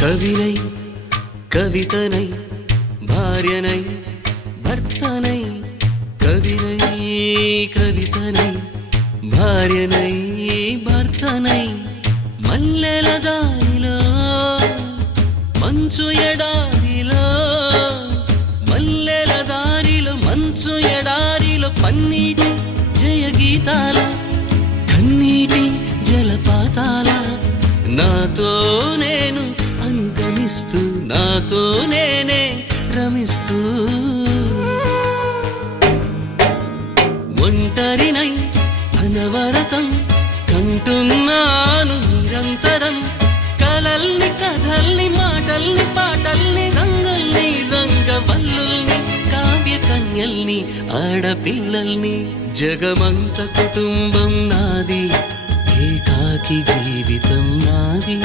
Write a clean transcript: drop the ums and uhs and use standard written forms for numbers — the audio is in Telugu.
కవినై కవితనై భార్యనై భర్తనై కవినై కవితనై భార్యనై భర్తనై మల్లెల దారిలో మంచు ఎడారిలో మల్లెల దారిలో మంచు ఎడారిలో పన్నీటి జయ గీతాల కన్నీటి జలపాతాల నాతో నేను అనుగమిస్తూ నాతో నేనే రమిస్తూ ఒంటరినై అనవరతం కంటున్నాను నిరంతరం కలల్ని కథల్ని మాటల్ని పాటల్ని రంగుల్ని రంగవల్లుల్ని కావ్య కన్యల్ని ఆడపిల్లల్ని జగమంత కుటుంబం నాది ఏకాకి జీవితం నాది